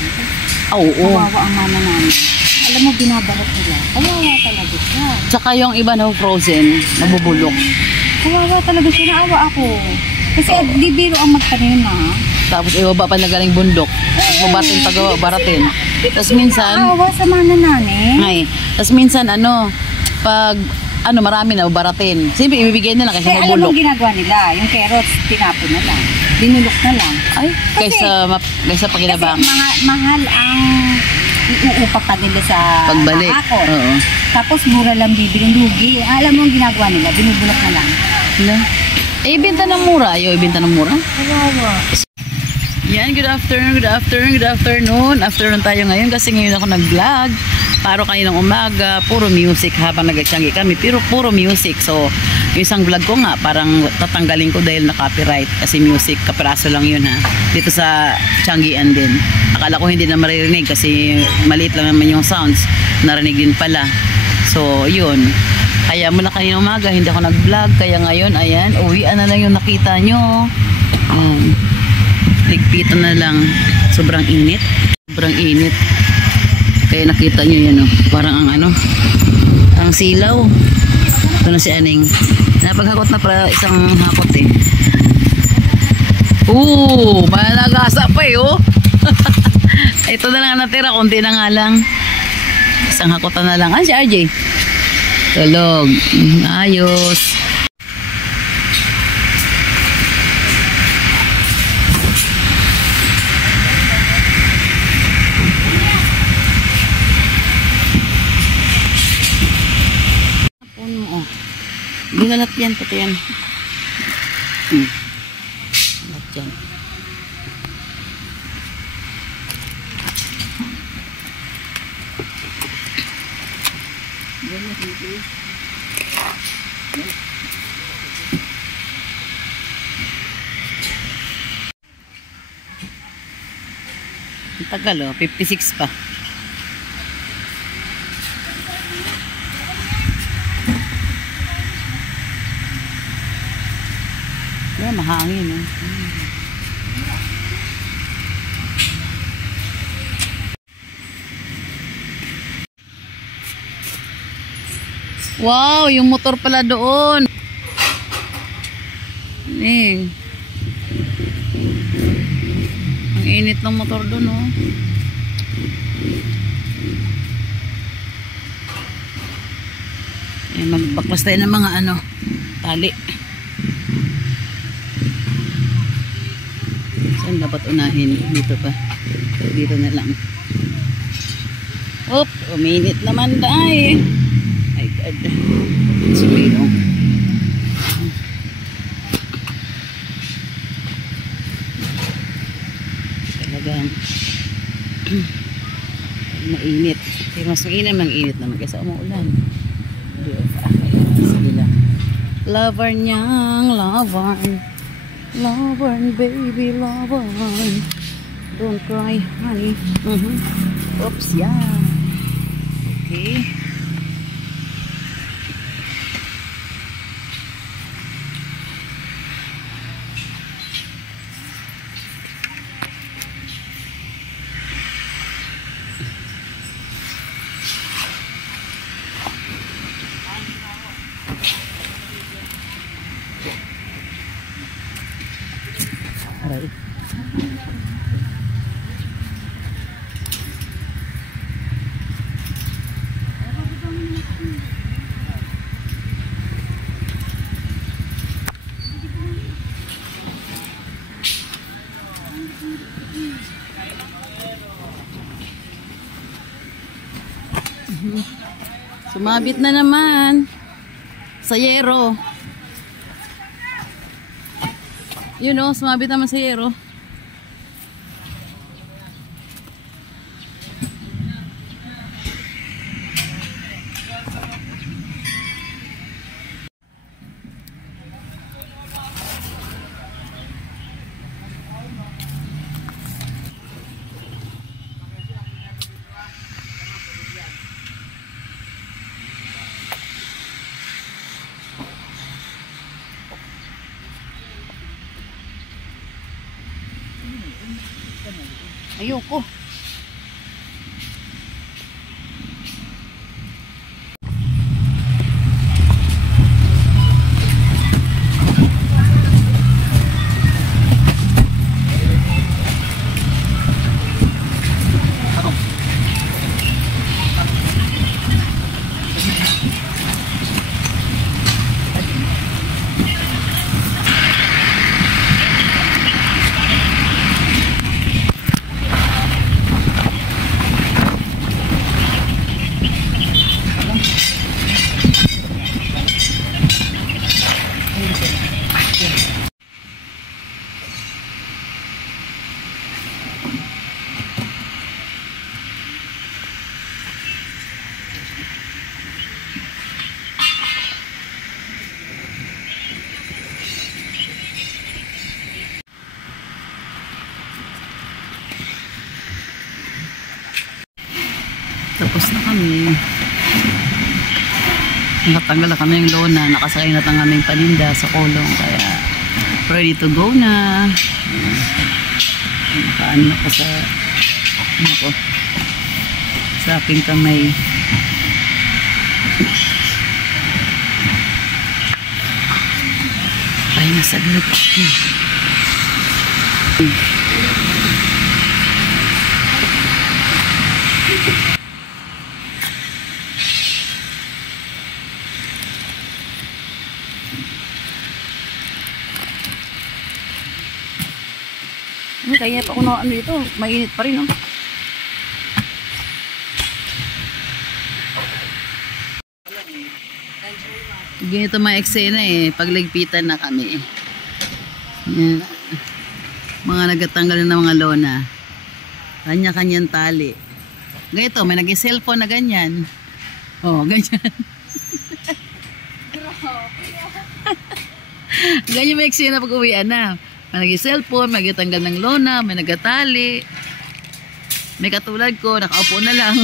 namin. Oo. Kawawa ang mama namin. Alam mo, binabalot nila. Kawawa talaga siya. Tsaka yung iba na frozen, nabubulok. Kawawa talaga siya. Naawa ako. Kasi di biro ang magtanim na. Tapos ibaba pa na galing bundok. Tapos babaratin pagawa, baratin. Tapos minsan, Naawa sa mana namin. ay, tapos minsan pag marami na baratin. Siyempre ibibigay nila kasi Kaya alam mo mabulok. ginagawa nila, yung carrots, tinapon na lang. Dinulok na lang. Ay, kaysa paginabang. Kasi mahal ang uupa pa nila sa Pagbalik. hakot. Oo. Tapos mura lang bibiling lugi. Alam mo ang ginagawa nila, binubulok na lang. Wala. Eh, ibenta ng mura. Ayaw ibenta ng mura. Kawawa. Yan, good afternoon. Afternoon tayo ngayon kasi ngayon ako nag-vlog. Paro kaninang umaga, puro music habang nag-tiyanggi kami. Pero puro music. So, yung isang vlog ko nga, parang tatanggalin ko dahil na-copyright. Kasi music, kapiraso lang yun ha. Dito sa Tianggian din. Akala ko hindi na maririnig kasi maliit lang naman yung sounds. Narinig din pala. So, yun. Kaya mula kaninang umaga, hindi ako nag-vlog. Kaya ngayon, ayan, uwian na lang yung nakita nyo. Ligpitan na lang. Sobrang init. Kaya nakita nyo yan, parang ang silaw. Ito na si Aning. Napaghakot na para isang hakot eh. Malagasa pa eh, Ito na lang natira, konti na nga lang. Isang hakotan na lang. Si RJ. Tulog. Ayos. Binalat yan, pati yan. Balat yan. Ang tagal 56 pa. Yeah, mahangin Wow, yung motor pala doon. Ang init ng motor doon, Magbaklas tayo ng mga tali. Saan dapat unahin? Dito pa. Dito na lang. Uminit naman dahil. Ay, God. Sumilong. Talagang mainit. Pero mas mainit mang init naman kasi umuulan. Sige lang. Lover niyang lover. Lover, baby, lover. Don't cry, honey. Oops, yeah. Okay. Aray. Sumabit na naman sa yero. Sumabit naman sa yero. Ayoko. Tapos na kami. Nakatanggal na kami yung lona. Nakasakay na ang aming paninda sa kulong. Kaya ready to go na. Nakaano na ko sa sa aking kamay. Ay, nasaglit ako. Kaya pa ako na ano dito, mainit pa rin, no? Ganito mga eksena eh, pagligpitan na kami. Yan. Mga nagatanggal na mga lona. Kanya-kanyang tali. Ganito, may nag-cellphone na ganyan. Oh, ganyan. Ganyan may eksena pag uwian na. May nag-cellphone, may nagtanggal ng lona, may nagatali. May katulad ko, nakaupo na lang.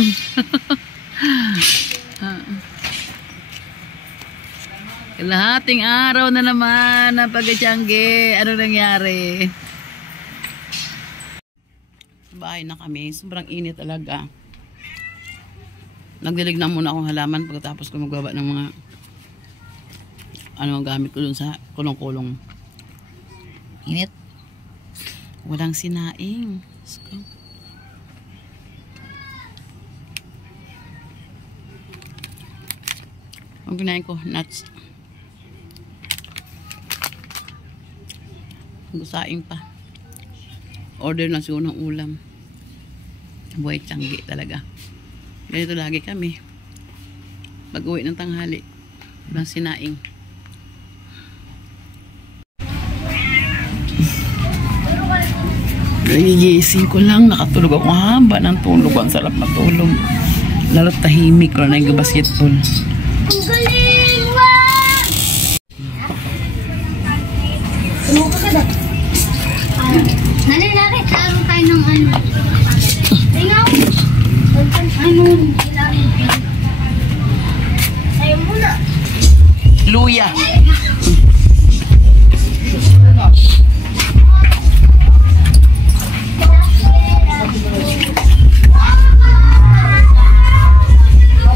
Kalahating araw na naman ng pagkatiyangge. Ano nangyari? Sa bahay na kami. Sobrang init talaga. Nagdilig na muna akong halaman pagkatapos ko magbaba ng mga ano gamit ko dun sa kulong-kulong. Init. Walang sinaing. So, ang ginahin ko, nuts. Gusaing pa. Order na siguro ng ulam. Buhay tiyangge talaga. Ganito lagi kami. Pag-uwi ng tanghali. Walang sinaing. Nagigising ko lang, nakatulog ako haba ng tulog. Ang sarap na tulog. Lalo tahimik ko na yung basketball. Ang galing! Tumuko ka daw. Nalilari, taro tayo ng ano. Tingaw! Ano? Sa'yo muna. Luya!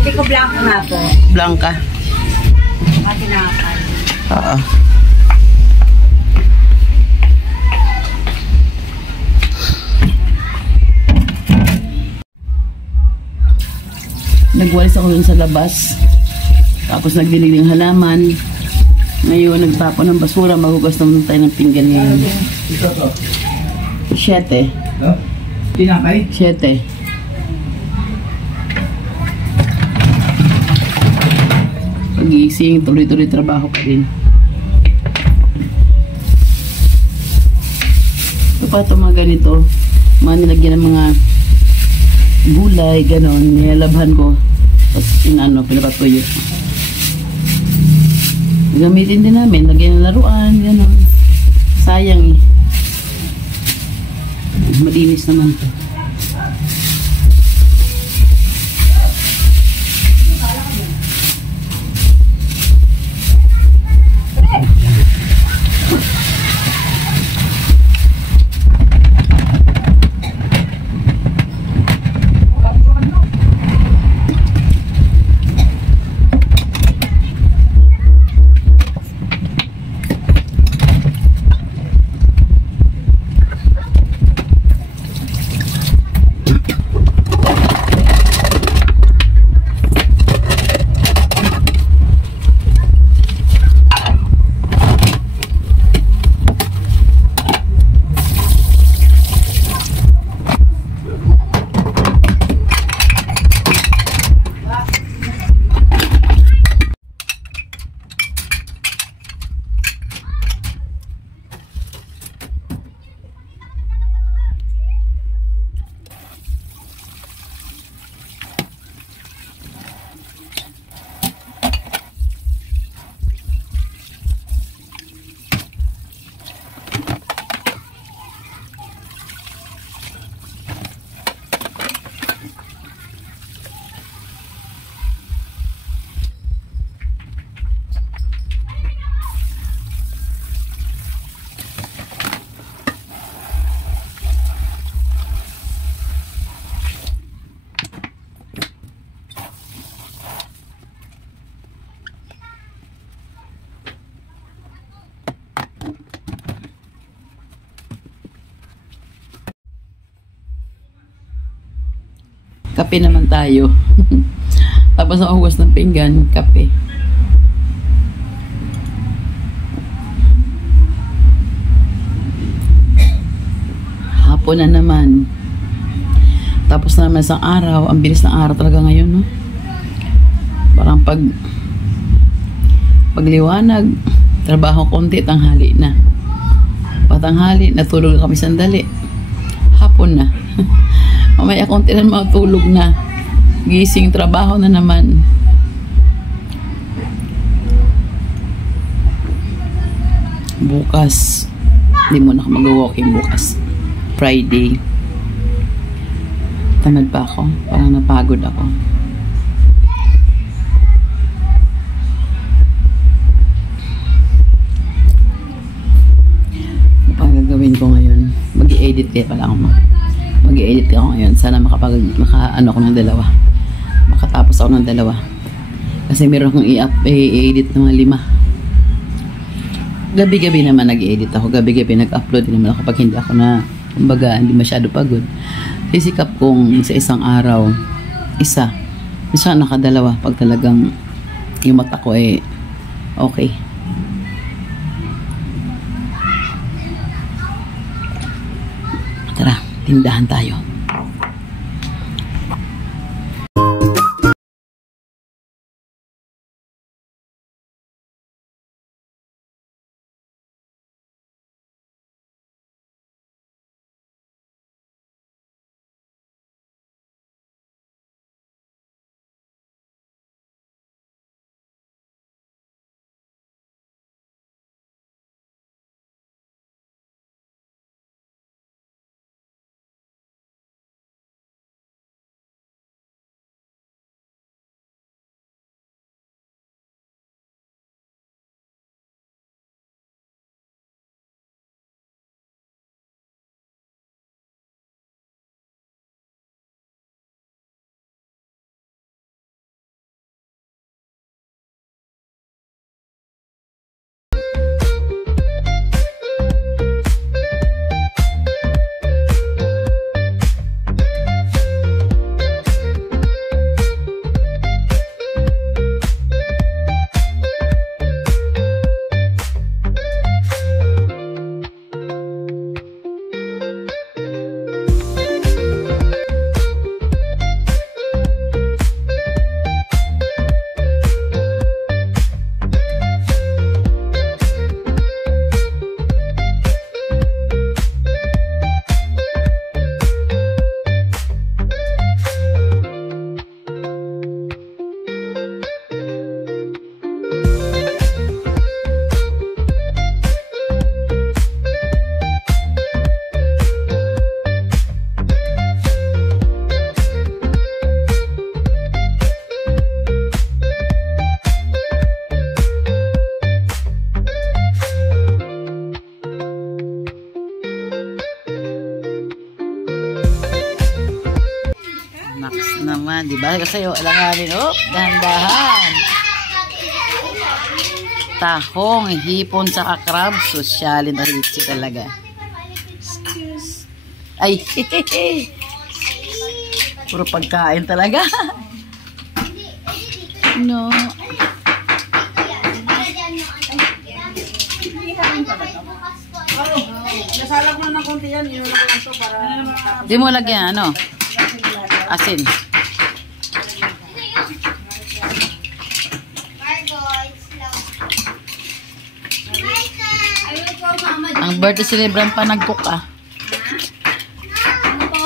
Hindi ko blanco nga po. Blanca. Kasi nakakal. Oo. Nagwalis ako dun sa labas. Tapos nagdilig ng halaman. Ngayon nagtapon ng basura. Maghugas naman tayo ng pinggan ngayon. 7. Tinapay? 7. Pagising, tuloy-tuloy trabaho pa rin. Ito pa ito mga ganito. Mga nilagyan ng mga gulay, ganon. Nilalabhan ko. Tapos pinapatuyo. Gamitin din namin. Lagyan ng laruan, ganon. Sayang eh. Malinis naman ito. Kape naman tayo. Tapos ang hugas ng pinggan, kape. Hapon na naman. Tapos na naman isang araw. Ang bilis ng araw talaga ngayon, no? Parang pagliwanag, trabaho konti, tanghali na. Patanghali, natulog kami sandali. Hapon na. Mamaya konti na matulog na. Gising, trabaho na naman. Bukas, hindi mo na ako mag-walking bukas. Friday. Tamad pa ako. Parang napagod ako. Gagawin ko ngayon, mag-i-edit kaya pala ako mag-i-edit ako ngayon. Sana maka-ano ako ng dalawa, makatapos ako ng dalawa, kasi meron akong i-edit ng mga 5. Gabi-gabi naman nag-i-edit ako, gabi-gabi nag-upload din naman ako pag hindi ako na, kumbaga, hindi masyado pagod. Sisikap kong sa isang araw isa nakadalawa pag talagang yung mata ko okay. Tara, tindahan tayo. Naman, di ba? Kasi alanganin, dahan-dahan. Tahong, hipon, saka crab, sosyalin na ritsi talaga. Ay, puro pagkain talaga. No. Nasalak mo ng konti yan, yun lang ito para... Di mo lagyan, ano? Asin. Ang birthday celebrant pa nag-cook ah. Ano po?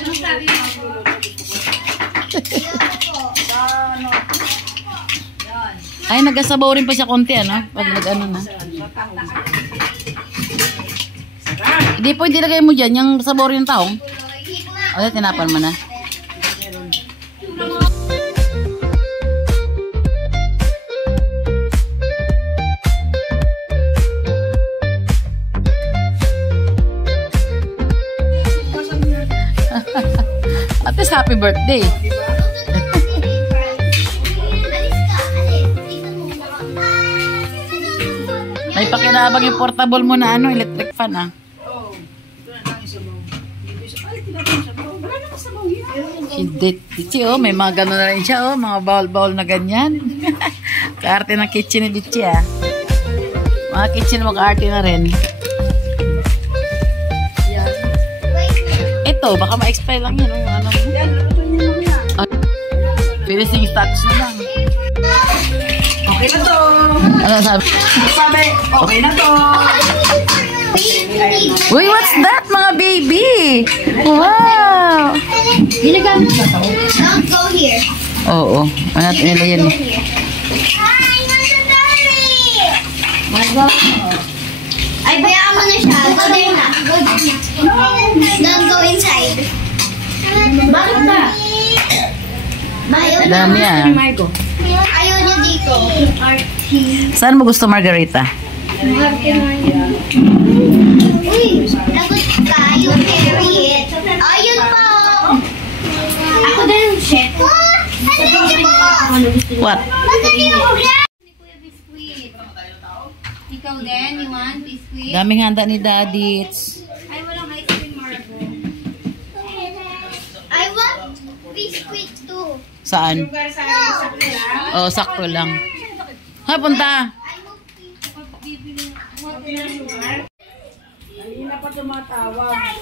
Anong sabi mo? Ay, nagasabaw rin pa siya konti, ano? Pag nag-ano na. Hindi po, hindi lagay mo dyan. Yung sabaw rin ng taong. O, tinapan mo na. At least happy birthday. May pakinabang yung portable mo na ano, electric fan ah. Si Ditchi, oh, may mga gano'n na rin siya, oh, mga bowl-bowl na ganyan. Kaarte ng kitchen ni Ditchi, ah. Mga kitchen mo, kaarte na rin. Ito, baka ma-expire lang yan, oh, ano mo. Finishing touch na lang. Okay na to. Ano sabi? Sabi, okay na to. Uy, what's that, mga baby? Wow! Ginagamit ba ito? Don't go here. Oo. Ano nila yan? Hi, ay, bayaan mo na siya. Go there na. Go there na. Don't go inside. Bakit ba? Ayaw na. Dami, ah. Ayaw niya dito. Saan mo gusto, Margarita? Uy, lagot ka. You carry it. Ayun po. Ako din, shit. What? Ano mo? What? Madali mo. Ikaw din, you want biscuit? Daming handa ni Daddy. Ay, walang ice cream, Margo. I want biscuit too. Saan? No. Oh, sakto lang. Ha, punta.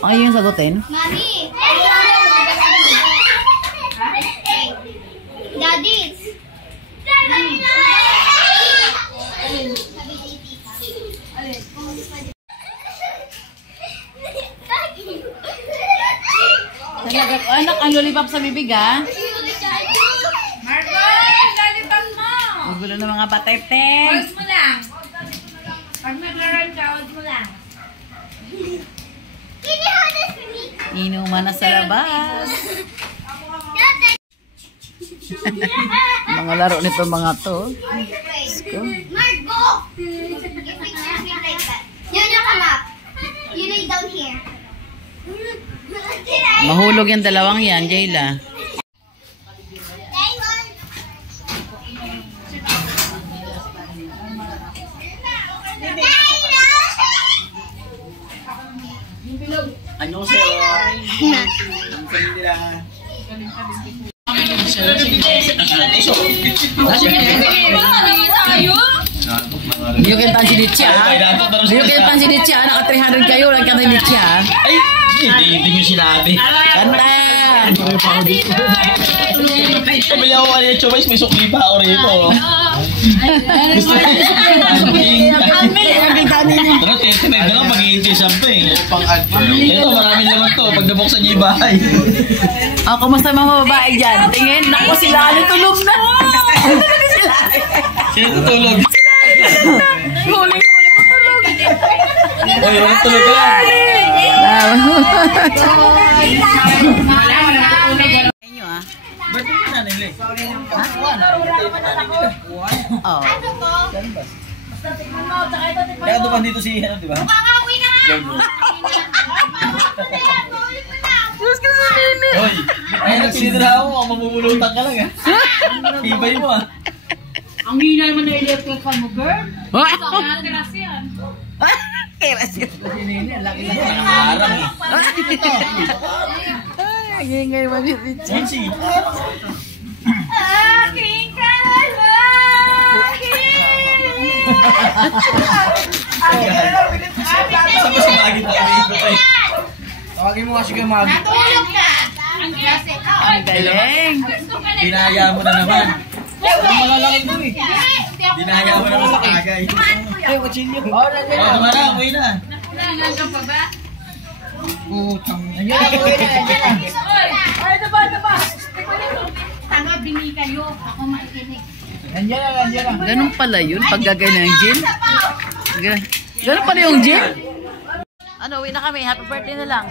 Ay, yung sagutin? Mami! Daddy! Talaga, anak, ang lollipop sa bibig, ha? Margo, lalipang mo! Magulo na mga patay-teng. Hold mo lang. Pag naglaran ka, hold mo lang. Inuman na sa labas. Mga laro nito mga to. Margo! Yun yung kamap. You lay down here. Mahulog yung dalawang yan, Jayla. 안녕하세요. 감사합니다. Hindi yung kintan si Ditchi, ha? Hindi yung kintan si Ditchi, ha? Naka 300 kayo, lang kintan si Ditchi, ha? Ay, hindi nyo sinabi. Kanta! Bili ako kanina, Chubais, may sukli pa ako rito. Gusto ko pero 30 na lang mag-iintay something. Ito, maraming laman to. Pag nabuksan niyo yung bahay. Oh, kumusta mga babae dyan? Tingin, naku sila, ano tulog na? Sino tutulog? Huli ko tulog. Uy, wala tulog ka lang. Inyo, ha? Birthday ka na nila eh. Oh. Kaya duman dito si, ano, di ba? Pangawi na! Diyos ka sa nini. Uy, ay nagsilid na ako, mamumulutan ka lang ah. Tibay mo ah. Ang hinay mo na electric fan mo, girl. Keras yan. Keras yun. Arang eh. Ay, ingay mo ni Ditchi. Nancy. Aking Saan mo sumagit na kami? Tawagin mo kasi kayo mag... Natulog na! Ang galing. Dinaya mo na naman. Malalaki mo eh. Dinaya mo naman sa kagay. Ay, kutsilyo. Oh, naman na, uwi na. Nangang pa ba? Putang. Ay, daba. Tanga, bini kayo. Ako makikinig. Ganun pala yun, pag gagay ng gin. Ganun pala yung gin. Ano, uwi na kami. Happy birthday na lang.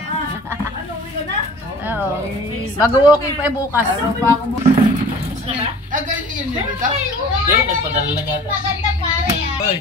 Oo. Mag-walking pa yung bukas. Hindi, nagpadala lang yata. Maganda pare ah. Hoy.